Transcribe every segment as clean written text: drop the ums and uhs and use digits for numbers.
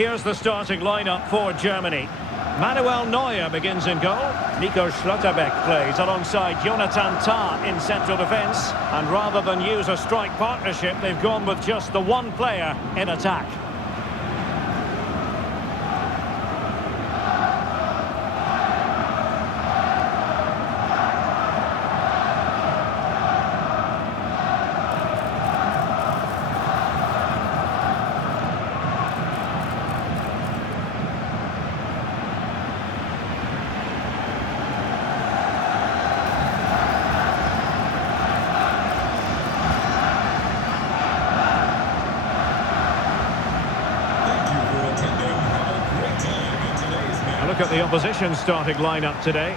Here's the starting lineup for Germany. Manuel Neuer begins in goal. Nico Schlotterbeck plays alongside Jonathan Tah in central defence. And rather than use a strike partnership, they've gone with just the one player in attack. Look at the opposition starting lineup today.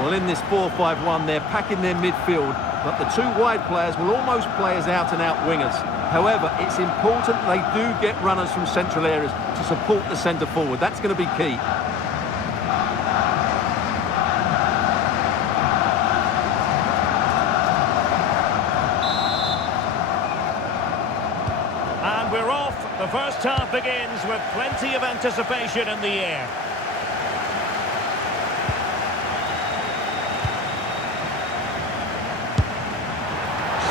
Well, in this 4-5-1, they're packing their midfield, but the two wide players will almost play as out-and-out wingers. However, it's important they do get runners from central areas to support the centre forward. That's going to be key. And we're off. The first half begins with plenty of anticipation in the air.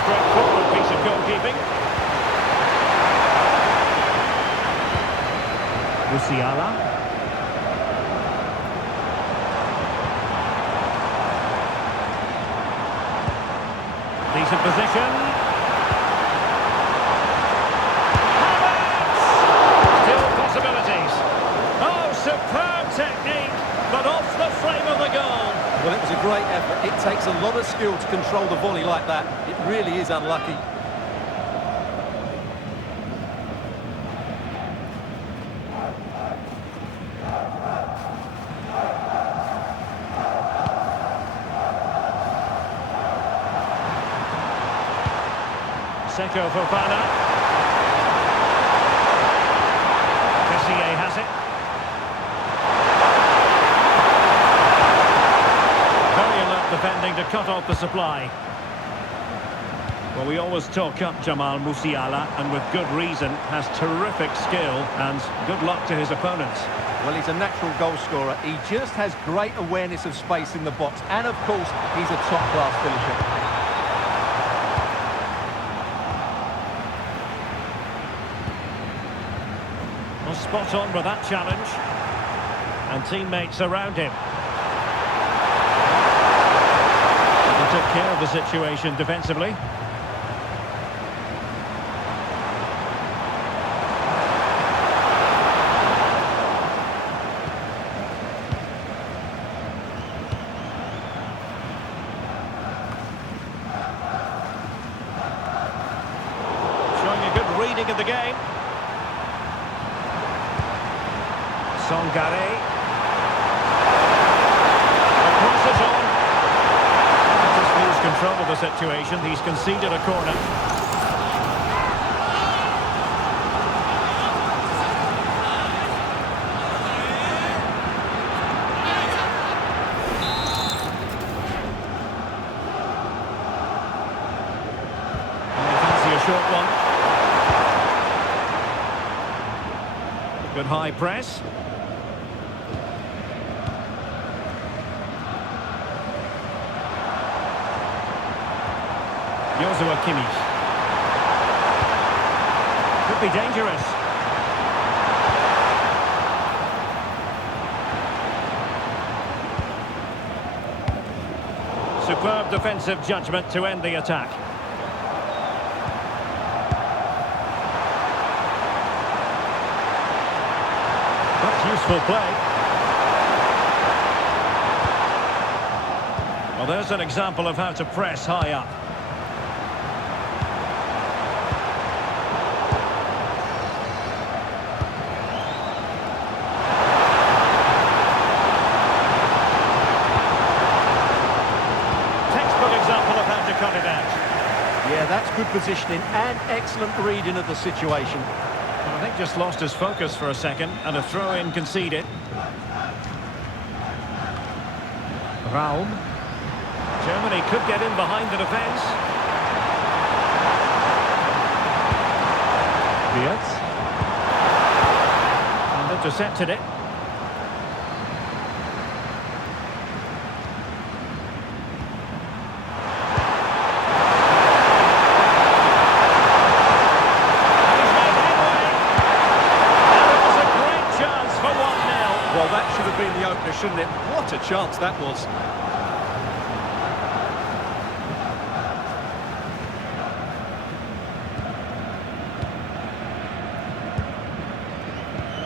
Straightforward piece of goalkeeping. Musiala. Decent position. Superb technique, but off the frame of the goal. Well, it was a great effort. It takes a lot of skill to control the volley like that. It really is unlucky. Seko Fofana. Kessié has it. Defending to cut off the supply. Well, we always talk up Jamal Musiala, and with good reason, has terrific skill and good luck to his opponents. Well, he's a natural goal scorer. He just has great awareness of space in the box, and of course, he's a top-class finisher. Well, spot on with that challenge, and teammates around him. Took care of the situation defensively. Showing a good reading of the game. Songare. The cross is on. Control of the situation. He's conceded a corner. Fancy a short one. Good high press. Joshua Kimmich. Could be dangerous. Superb defensive judgment to end the attack. That's useful play. Well, there's an example of how to press high up. Cut it out. Yeah, that's good positioning and excellent reading of the situation. Well, I think just lost his focus for a second, and a throw-in conceded. Raum. Germany could get in behind the defence. Wirtz. intercepted it. He's making it way. And it was a great chance for 1-0. Well, that should have been the opener, shouldn't it? What a chance that was.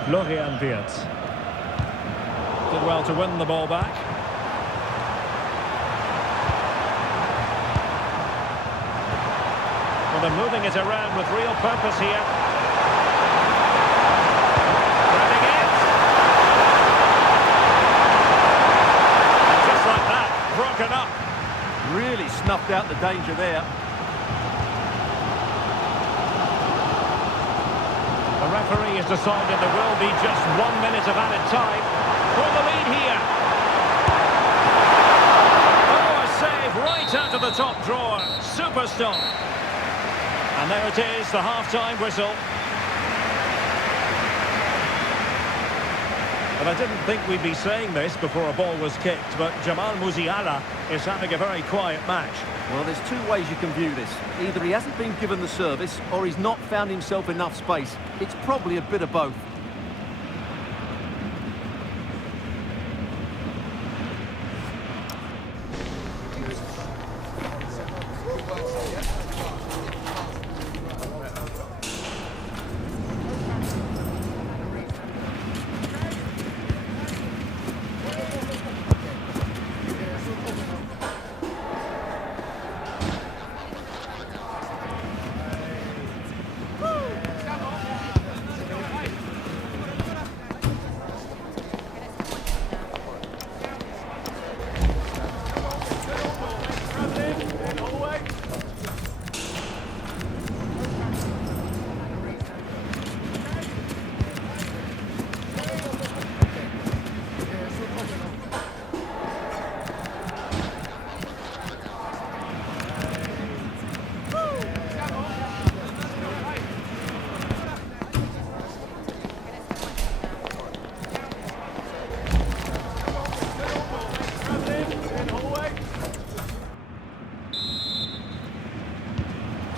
Florian Wirtz did well to win the ball back. Well, they're moving it around with real purpose here. Grabbing it. And just like that, broken up. Really snuffed out the danger there. The referee has decided there will be just 1 minute of added time for the lead here. Oh, a save right out of the top drawer. Super stop. And there it is, the half-time whistle. And I didn't think we'd be saying this before a ball was kicked, but Jamal Musiala is having a very quiet match. Well, there's two ways you can view this. Either he hasn't been given the service, or he's not found himself enough space. It's probably a bit of both.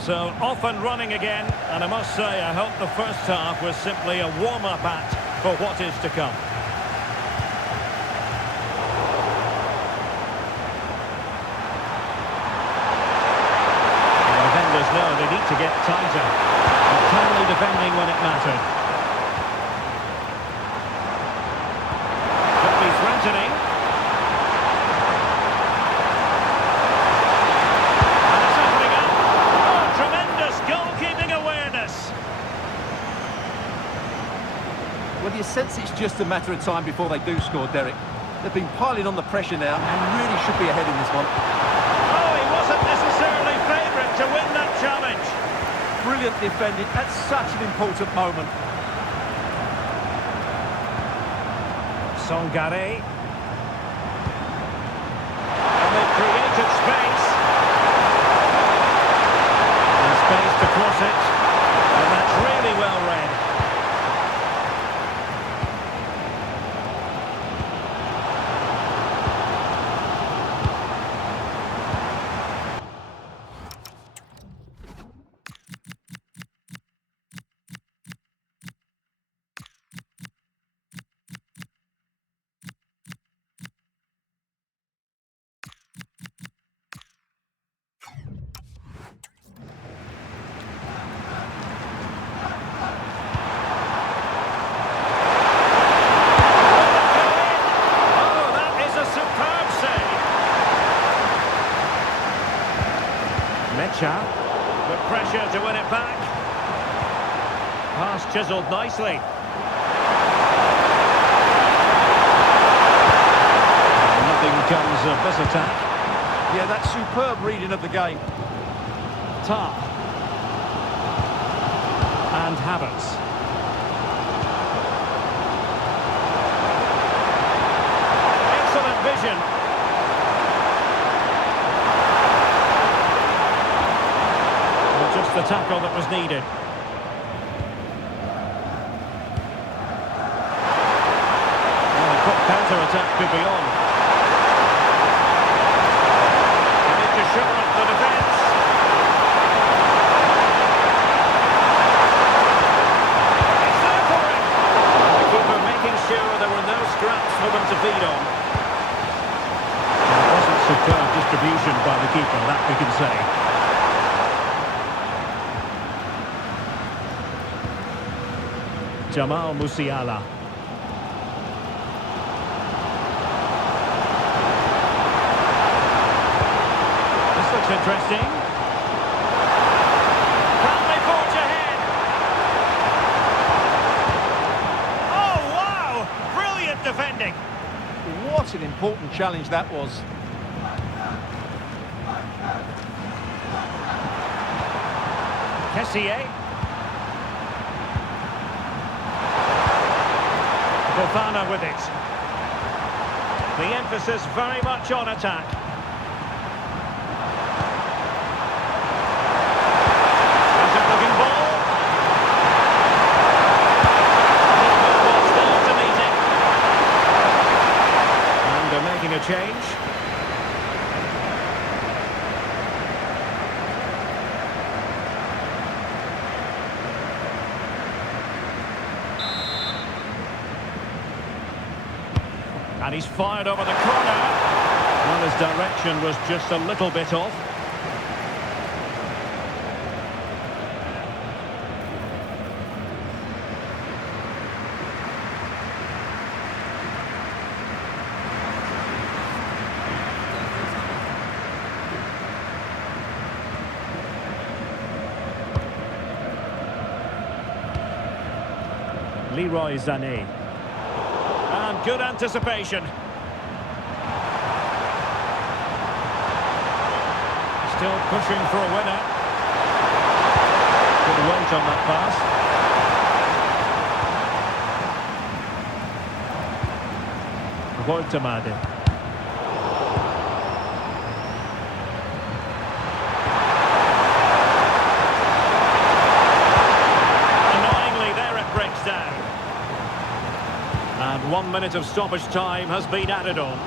So off and running again, and I must say I hope the first half was simply a warm-up act for what is to come. The defenders know they need to get tighter, but timely defending when it mattered. Could be threatening. Well, you sense it's just a matter of time before they do score, Derek. They've been piling on the pressure now and really should be ahead in this one. Oh, he wasn't necessarily favourite to win that challenge. Brilliant defending at such an important moment. Songare. And they've created space. And space to cross it. And that's really well read. With pressure to win it back. Pass chiselled nicely. Nothing comes of this attack. Yeah, that's superb reading of the game. Tar. And Havertz. Excellent vision. Just the tackle that was needed. Jamal Musiala. This looks interesting. Can they forge ahead? Oh, wow! Brilliant defending. What an important challenge that was. Kessier. Bofana with it. The emphasis very much on attack. Looking ball. What's there to meet it? And they're making a change. And he's fired over the corner. Well, his direction was just a little bit off. Leroy Sané. And good anticipation. Still pushing for a winner. Good weight on that pass. Voltemade. Annoyingly, there it breaks down. And 1 minute of stoppage time has been added on.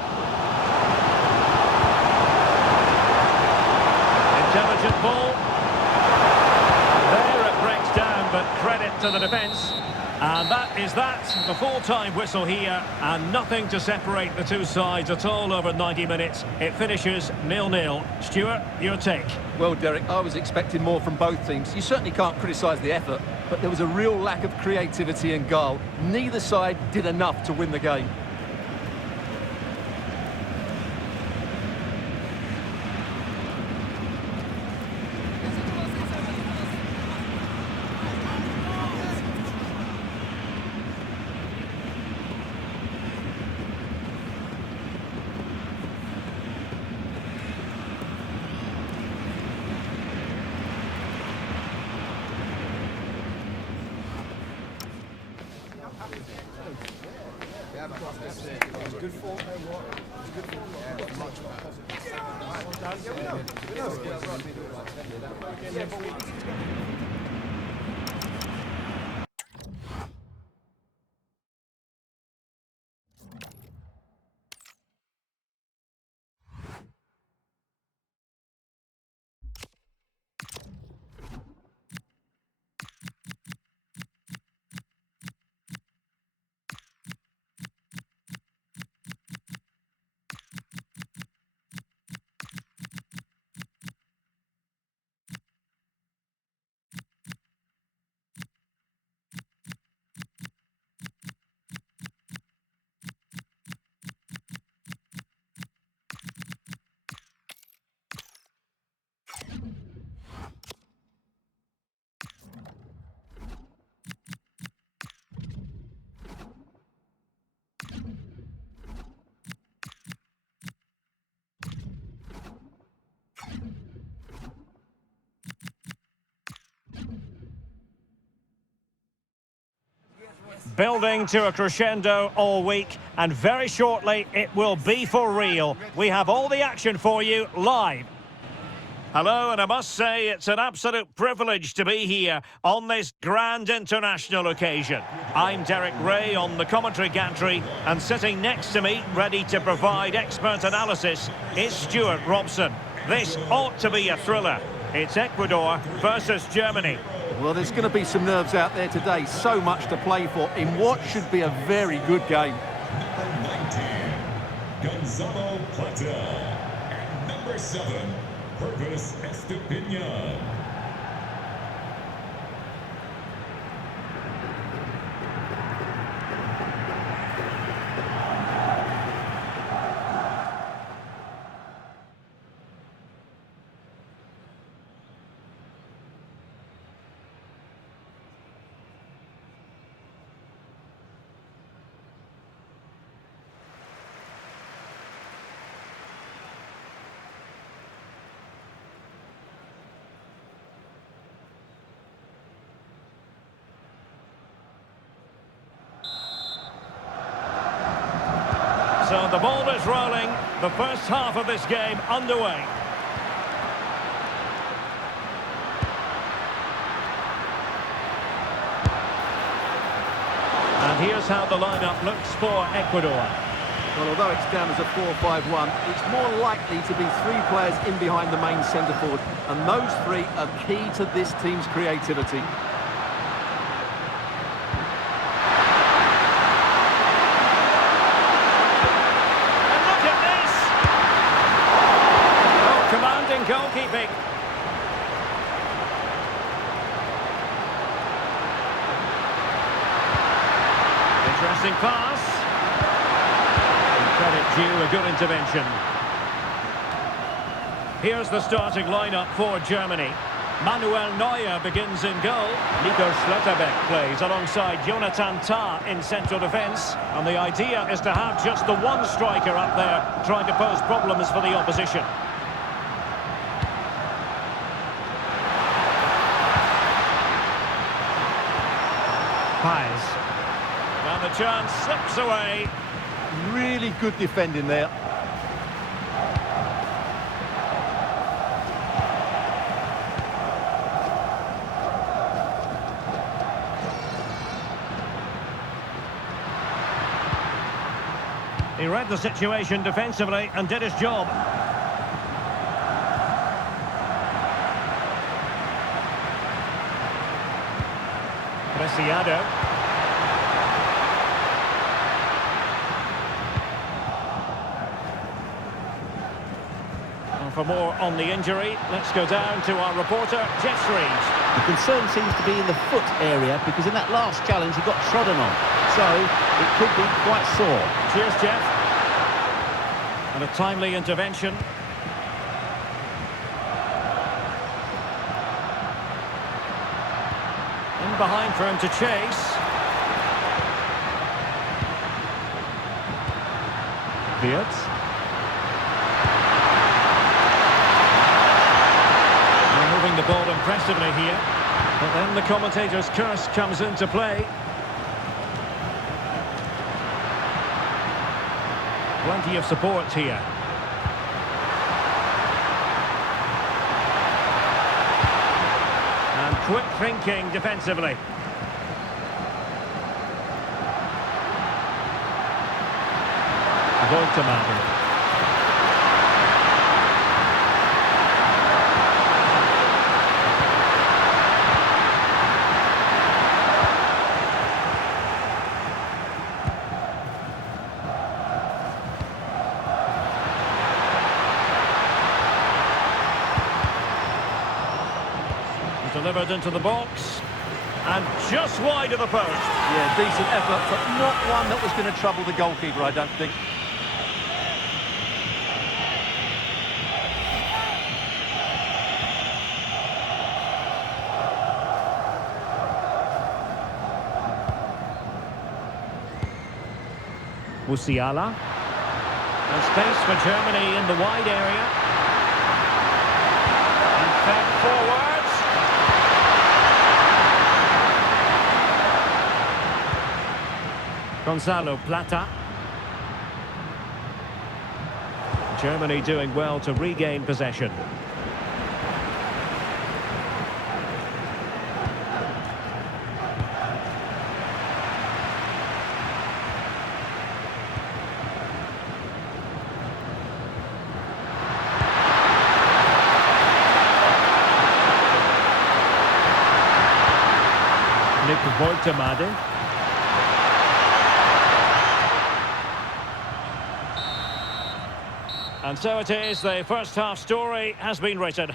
Intelligent ball. There it breaks down, but credit to the defence. And that is that. The full-time whistle here, and nothing to separate the two sides at all over 90 minutes. It finishes 0-0. Stuart, your take? Well, Derek, I was expecting more from both teams. You certainly can't criticise the effort, but there was a real lack of creativity and goal. Neither side did enough to win the game. Good form, good form. Much Building to a crescendo all week, and very shortly it will be for real. We have all the action for you live. Hello, and I must say it's an absolute privilege to be here on this grand international occasion. I'm Derek Ray on the commentary gantry, and sitting next to me, ready to provide expert analysis, is Stuart Robson. This ought to be a thriller. It's Ecuador versus Germany. Well, there's going to be some nerves out there today. So much to play for in what should be a very good game. Gonzalo Plata. And number 7, Purvis Estepinian. And the ball is rolling. The first half of this game underway. And here's how the lineup looks for Ecuador. Well, although it's down as a 4-5-1, it's more likely to be three players in behind the main centre forward, and those three are key to this team's creativity. And look at this! Oh, commanding goalkeeping. Interesting pass. Credit due, a good intervention. Here's the starting lineup for Germany. Manuel Neuer begins in goal. Plays alongside Jonathan Tah in central defence. And the idea is to have just the one striker up there trying to pose problems for the opposition. Paz. And the chance slips away. Really good defending there. He read the situation defensively and did his job. Preciado. And for more on the injury, let's go down to our reporter, Jeff Reeves. The concern seems to be in the foot area because in that last challenge he got trodden on. So it could be quite sore. Cheers, Jeff. And a timely intervention. In behind for him to chase. Viet. They're moving the ball impressively here. But then the commentator's curse comes into play. Plenty of support here. And quick thinking defensively. Voltemade. Delivered into the box, and just wide of the post. Yeah, decent effort, but not one that was going to trouble the goalkeeper, I don't think. Musiala. And space for Germany in the wide area. And fed forwards. Gonzalo Plata. Germany doing well to regain possession. Voltemade. And so it is, the first half story has been written.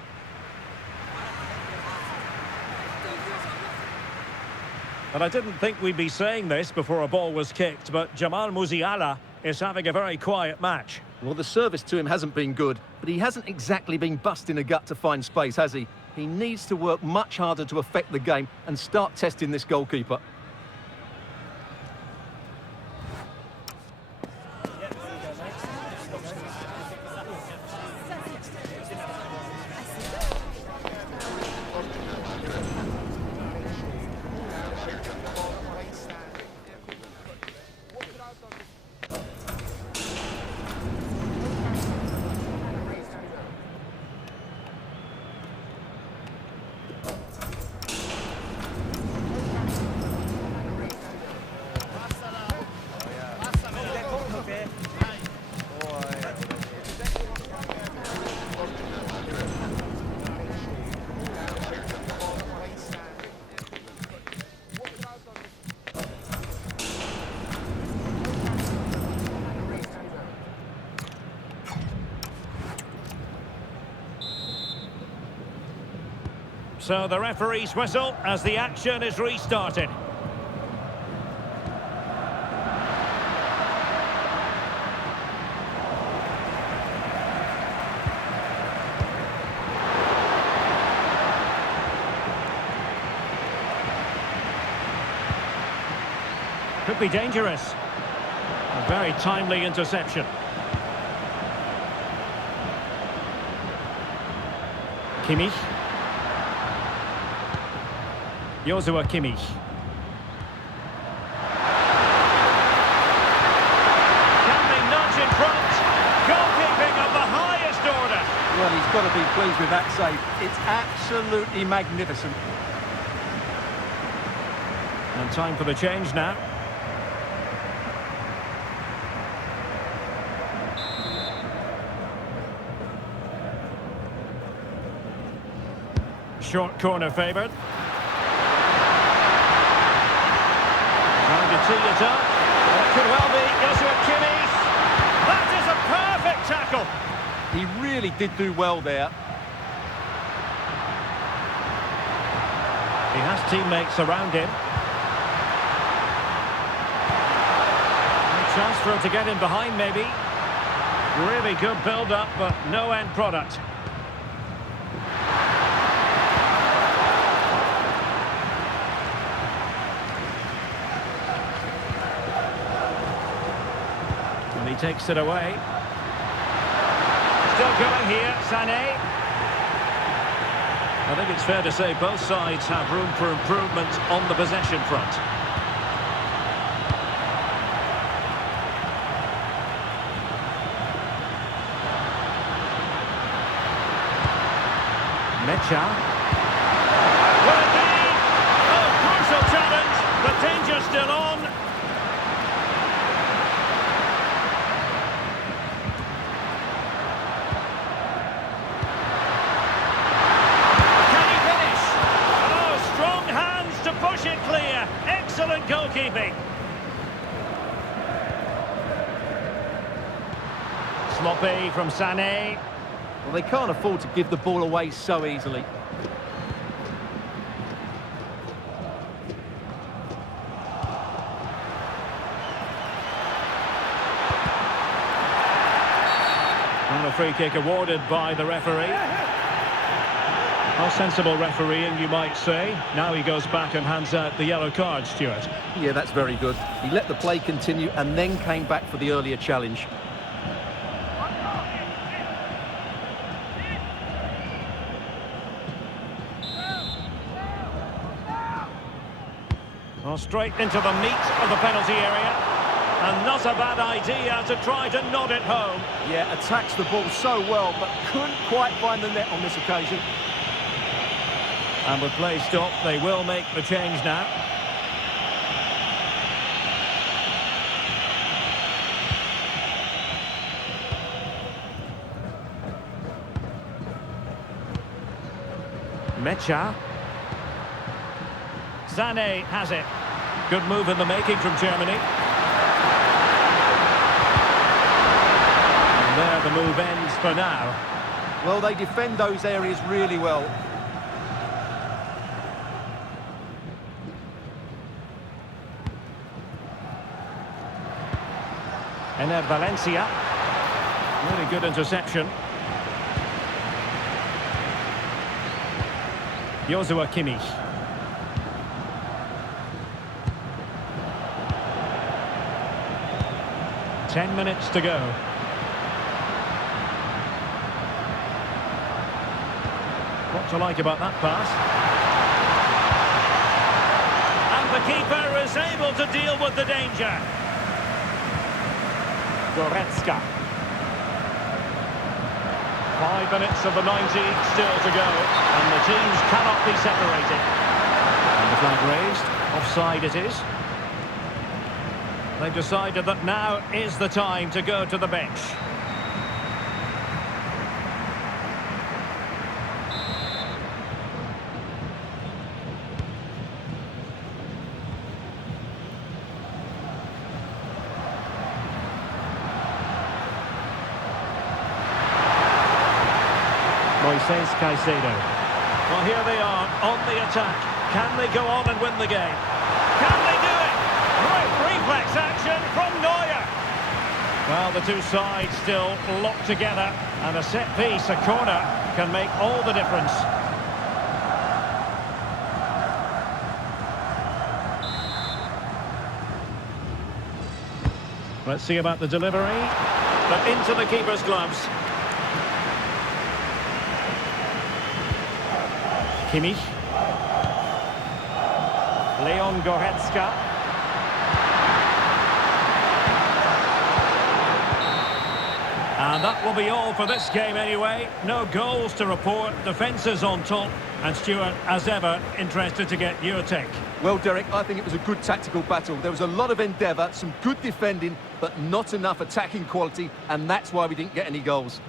And I didn't think we'd be saying this before a ball was kicked, but Jamal Musiala is having a very quiet match. Well, the service to him hasn't been good, but he hasn't exactly been busting a gut to find space, has he? He needs to work much harder to affect the game and start testing this goalkeeper. So the referee's whistle as the action is restarted. Could be dangerous. A very timely interception. Kimmich. Joshua Kimmich. Can they nudge in front? Goalkeeping of the highest order. Well, he's got to be pleased with that save. It's absolutely magnificent. And time for the change now. Short corner favoured. Trying to tee it up. It could well be Joshua Kimmich. That is a perfect tackle. He really did do well there. He has teammates around him. A chance for him to get in behind maybe. Really good build-up, but no end product. And he takes it away. Still going here, Sané. I think it's fair to say both sides have room for improvement on the possession front. Mecha. Will it be? Oh, crucial challenge. The danger still on. Can he finish? Oh, strong hands to push it clear. Excellent goalkeeping. Sloppy from Sané. Well, they can't afford to give the ball away so easily. And a free kick awarded by the referee. How sensible refereeing, you might say. Now he goes back and hands out the yellow card, Stuart. Yeah, that's very good. He let the play continue and then came back for the earlier challenge. Well, straight into the meat of the penalty area. And not a bad idea to try to nod it home. Yeah, attacks the ball so well, but couldn't quite find the net on this occasion. And with play stopped, they will make the change now. Mecha. Sané has it. Good move in the making from Germany. And there the move ends for now. Well, they defend those areas really well. Ener Valencia. Really good interception. Joshua Kimmich. Ten minutes to go. What to like about that pass? And the keeper is able to deal with the danger. Goretzka. 5 minutes of the 90 still to go, and the teams cannot be separated. And the flag raised. Offside it is. They've decided that now is the time to go to the bench. Moises Caicedo. Well, here they are on the attack. Can they go on and win the game? Can they do it? Great reflex action from Neuer. Well, the two sides still locked together, and a set piece, a corner, can make all the difference. Let's see about the delivery, but into the keeper's gloves. Kimmich. Leon Goretzka. And that will be all for this game anyway. No goals to report, defences on top. And Stuart, as ever, interested to get your take. Well, Derek, I think it was a good tactical battle. There was a lot of endeavour, some good defending, but not enough attacking quality, and that's why we didn't get any goals.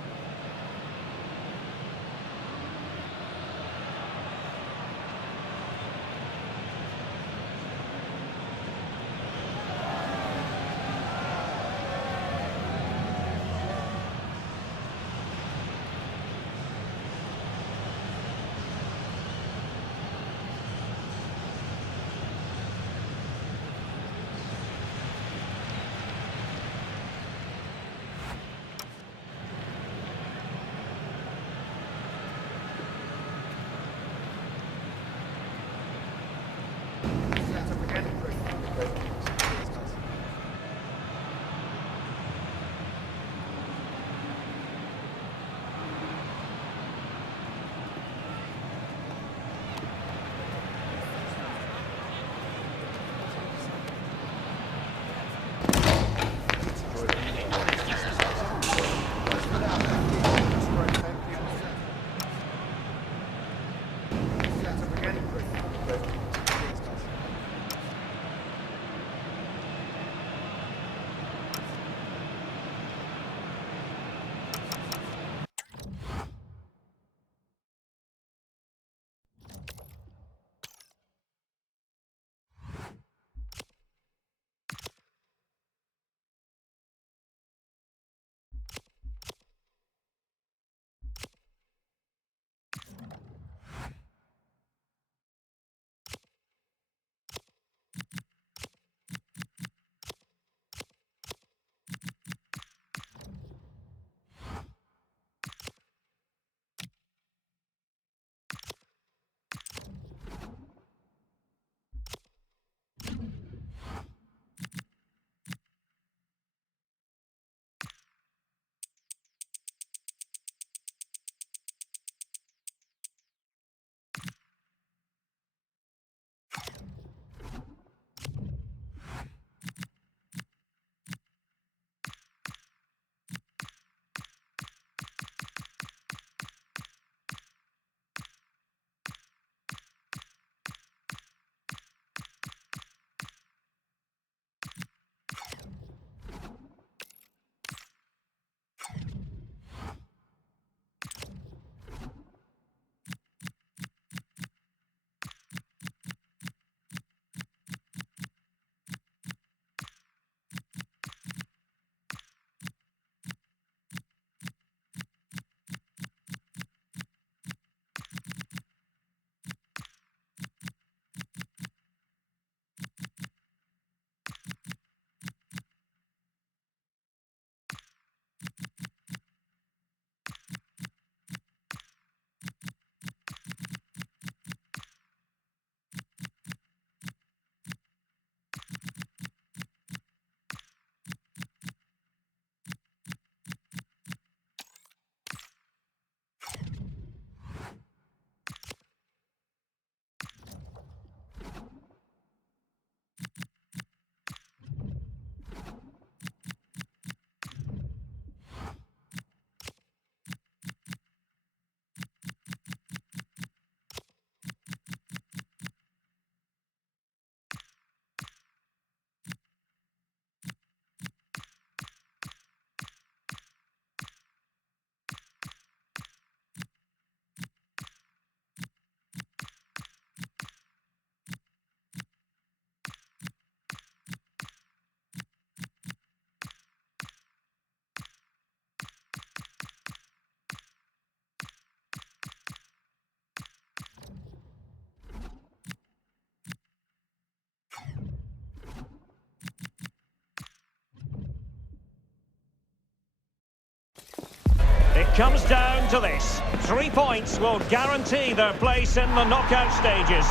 comes down to this. 3 points will guarantee their place in the knockout stages.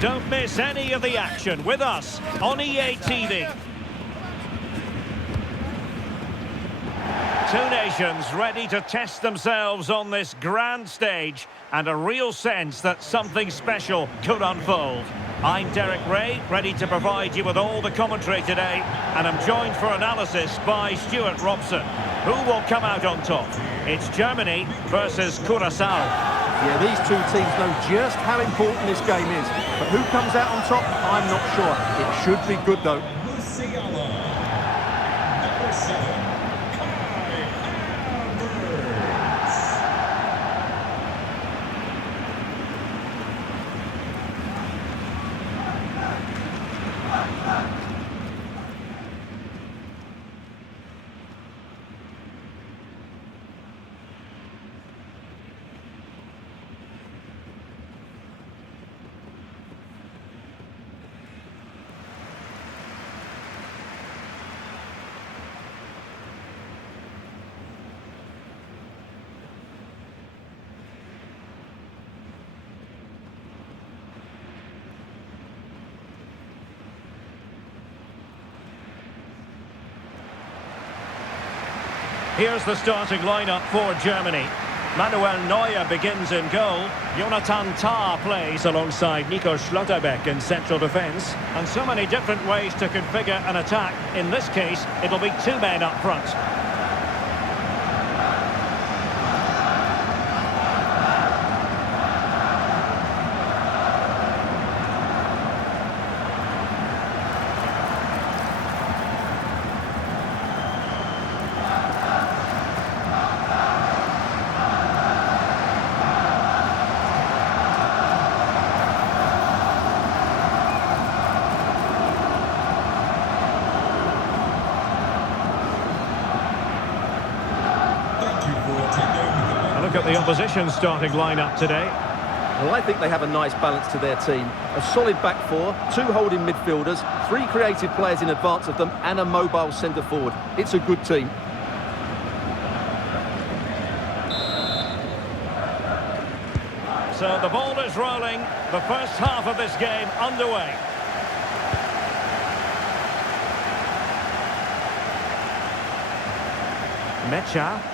Don't miss any of the action with us on EA TV. Two nations ready to test themselves on this grand stage, and a real sense that something special could unfold. I'm Derek Ray, ready to provide you with all the commentary today, and I'm joined for analysis by Stuart Robson. Who will come out on top? It's Germany versus Curaçao. Yeah, these two teams know just how important this game is, but who comes out on top, I'm not sure. It should be good though. Musiala. Number 7. Here's the starting lineup for Germany. Manuel Neuer begins in goal. Jonathan Tah plays alongside Nico Schlotterbeck in central defence. And so many different ways to configure an attack. In this case, it'll be 2 men up front. Look at the opposition starting lineup today. Well, I think they have a nice balance to their team. A solid back four, 2 holding midfielders, 3 creative players in advance of them, and a mobile centre forward. It's a good team. So the ball is rolling. The first half of this game underway. Mecha.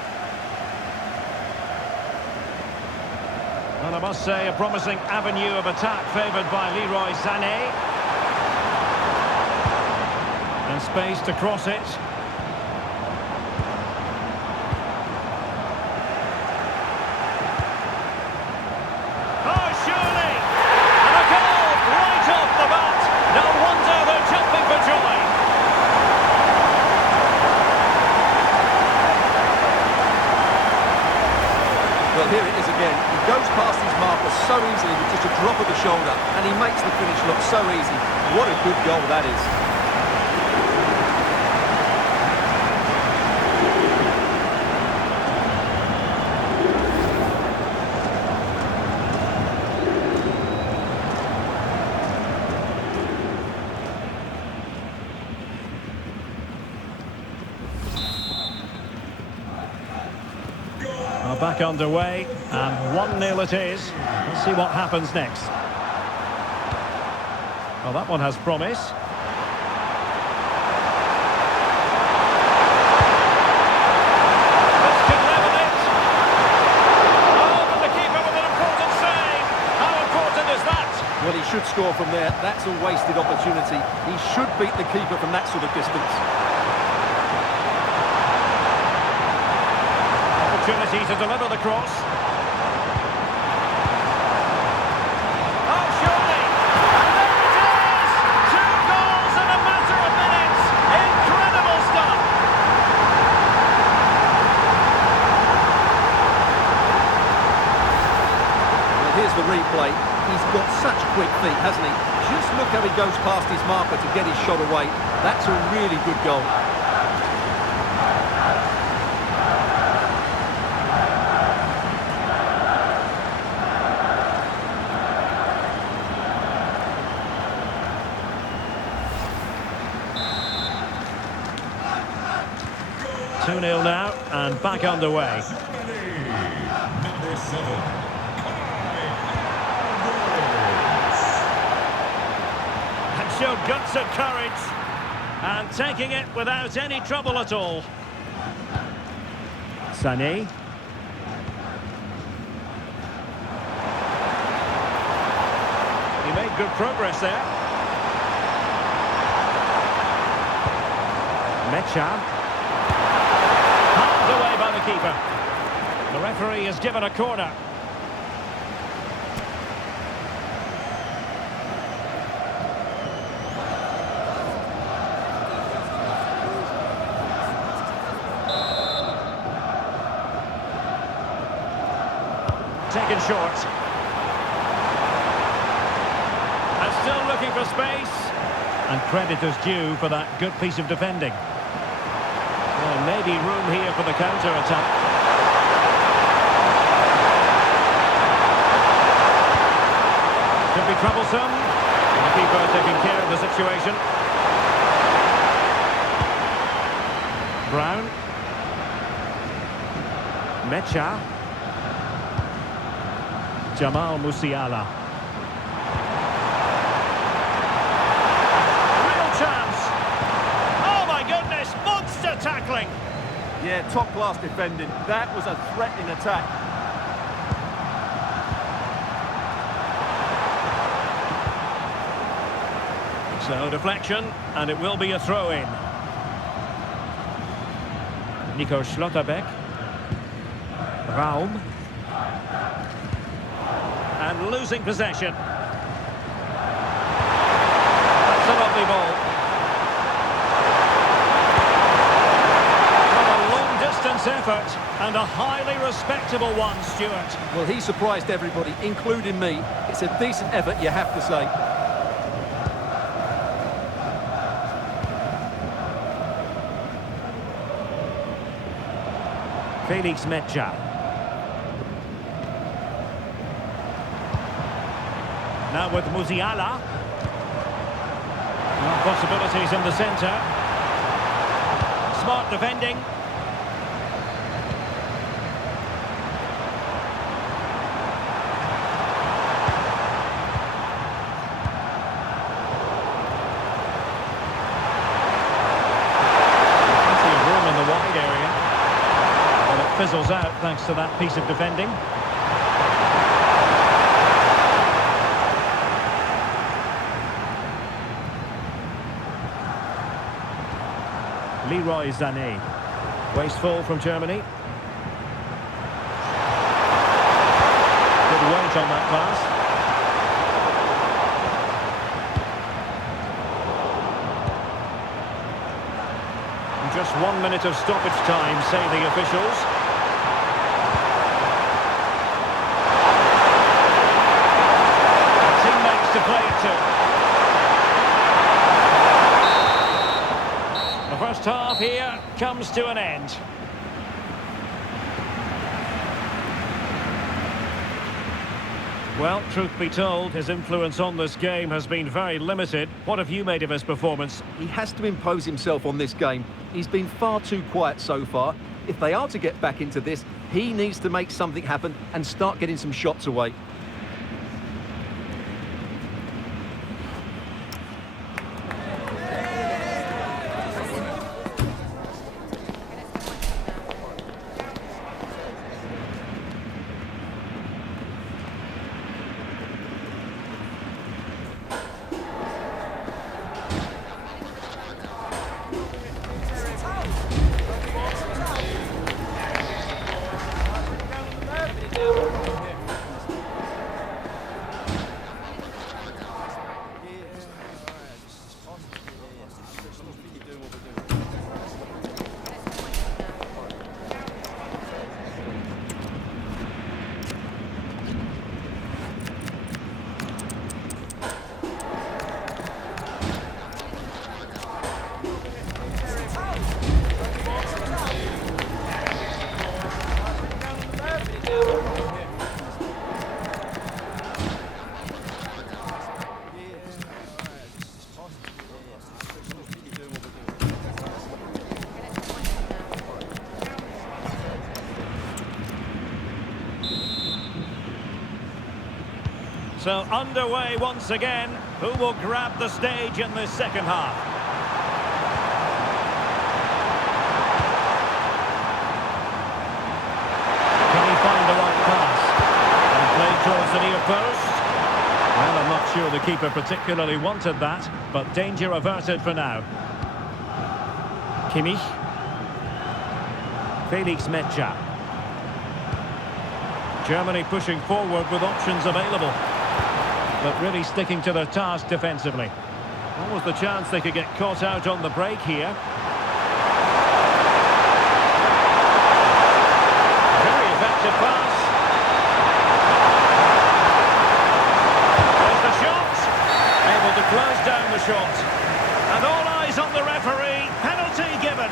And I must say, a promising avenue of attack favoured by Leroy Sané. And space to cross it. Oh, surely! And a goal right off the bat. No wonder they're jumping for joy. Well, here it is again. He goes past his marker so easily with just a drop of the shoulder, and he makes the finish look so easy. What a good goal that is. Back underway, and 1-0 it is. Let's see what happens next. Well, that one has promise. This could level it. Oh, but the keeper with an important save. How important is that? Well, he should score from there. That's a wasted opportunity. He should beat the keeper from that sort of distance. Opportunity to deliver the cross. Oh, surely! And there it is! 2 goals in a matter of minutes! Incredible stuff! Well, here's the replay. He's got such quick feet, hasn't he? Just look how he goes past his marker to get his shot away. That's a really good goal. 2-0 now, and back underway. Number 7. And showed guts and courage, and taking it without any trouble at all. Sané. He made good progress there. Mecha. Palmed away by the keeper. The referee has given a corner. Taken short. And still looking for space. And credit is due for that good piece of defending. Well, maybe room here for the counter-attack. Could be troublesome. The keeper taking care of the situation. Brown. Mecha. Jamal Musiala. Real chance. Oh my goodness, monster tackling. Yeah, top-class defending. That was a threatening attack. So deflection, and it will be a throw-in. Nico Schlotterbeck. Raum. And losing possession. That's a lovely ball. Well, a long-distance effort, and a highly respectable one, Stuart. Well, he surprised everybody, including me. It's a decent effort, you have to say. Felix Mecha. Now with Musiala. Possibilities in the centre. Smart defending. Plenty of room in the wide area. But it fizzles out thanks to that piece of defending. Leroy Sané. Wasteful from Germany. Good weight on that pass. And just 1 minute of stoppage time, say the officials. Teammates to play it to. The first half here comes to an end. Well, truth be told, his influence on this game has been very limited. What have you made of his performance? He has to impose himself on this game. He's been far too quiet so far. If they are to get back into this, he needs to make something happen and start getting some shots away. So underway once again. Who will grab the stage in this second half? Can he find the right pass? And played towards the near post. Well, I'm not sure the keeper particularly wanted that, but danger averted for now. Kimmich. Felix Metscher. Germany pushing forward with options available, but really sticking to their task defensively. What was the chance they could get caught out on the break here? Very effective pass. There's the shot. Able to close down the shot. And all eyes on the referee. Penalty given.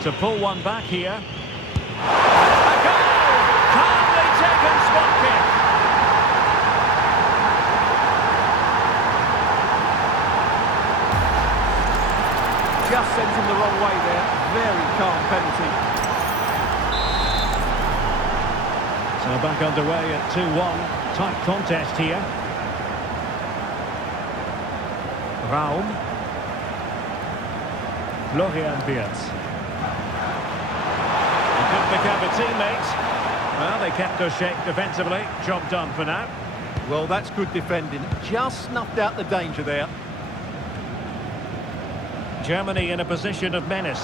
To pull one back here. A goal! Calmly taken spot kick. Just sent him the wrong way there. Very calm penalty. So back underway at 2-1. Tight contest here. Raum. Florian Wirtz. Couldn't pick up a teammate. Well, they kept their shape defensively. Job done for now. Well, that's good defending. Just snuffed out the danger there. Germany in a position of menace.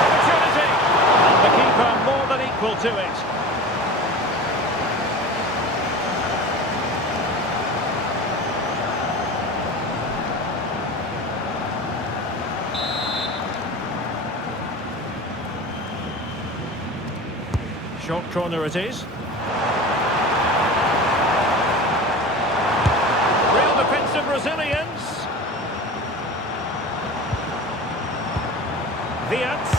Opportunity! And the keeper more than equal to it. Short corner it is. Real defensive resilience. Wirtz.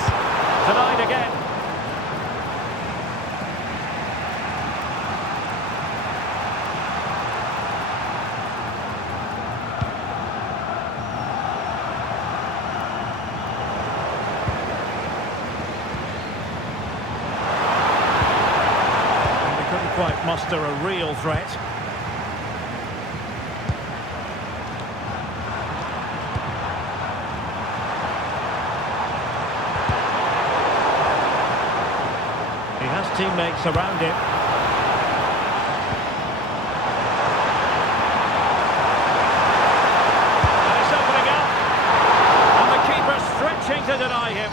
Denied again. Quite muster a real threat. He has teammates around him. And it's opening up. And the keeper stretching to deny him.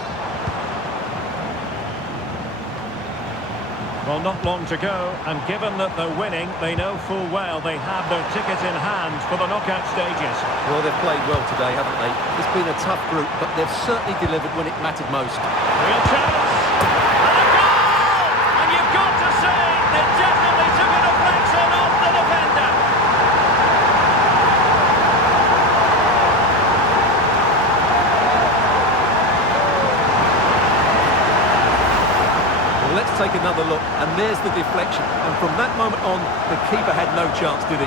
Well, not long to go, and given that they're winning, they know full well they have their ticket in hand for the knockout stages. Well, they've played well today, haven't they? It's been a tough group, but they've certainly delivered when it mattered most. Real chance! And a goal! And you've got to say, they definitely took a deflection off the defender. Let's take another look, and there's the deflection. And from that moment on, the keeper had no chance, did he?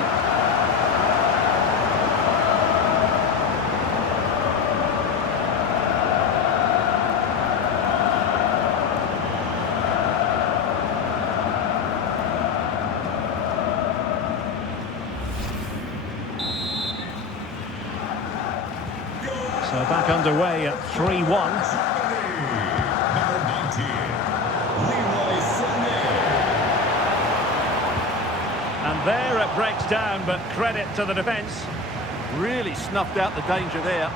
So back underway at 3-1. And there it breaks down, but credit to the defence. Really snuffed out the danger there.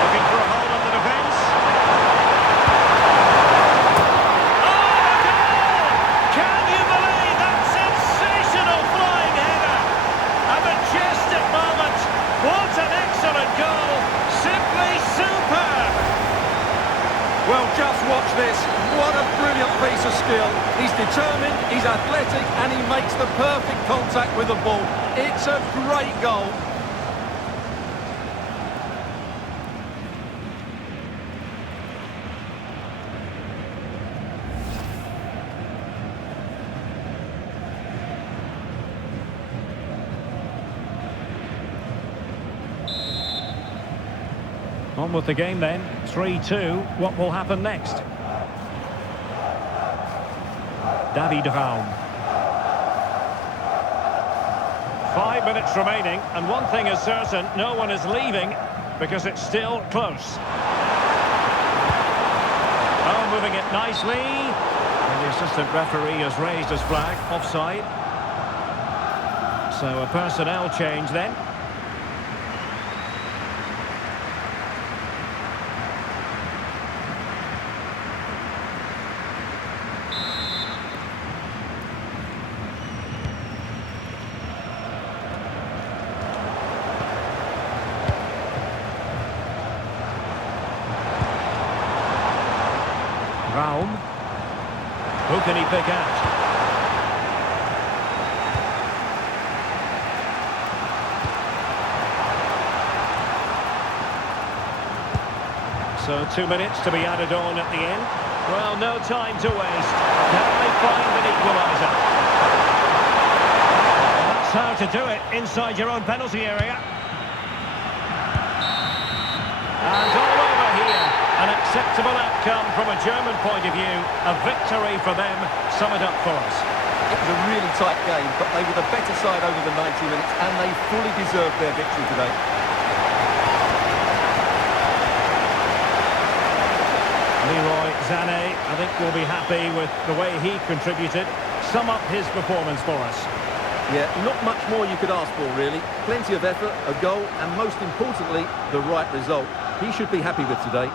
Looking for a hold on the defence. Can you believe that sensational flying header? A majestic moment. What an excellent goal. Simply superb. Well, just watch this. What a brilliant piece of skill. He's determined, he's athletic, and he makes the perfect contact with the ball. It's a great goal. On with the game then, 3-2. What will happen next? David Raum. 5 minutes remaining, and one thing is certain, no one is leaving because it's still close. Oh, moving it nicely. And the assistant referee has raised his flag, offside. So a personnel change then. Raum. Who can he pick out? So 2 minutes to be added on at the end. Well, no time to waste. Can they find an equaliser? That's how to do it inside your own penalty area. And all over here. An acceptable outcome from a German point of view. A victory for them. Sum it up for us. It was a really tight game, but they were the better side over the 90 minutes, and they fully deserved their victory today. Leroy Sané, I think, will be happy with the way he contributed. Sum up his performance for us. Yeah, not much more you could ask for, really. Plenty of effort, a goal, and most importantly, the right result. He should be happy with today.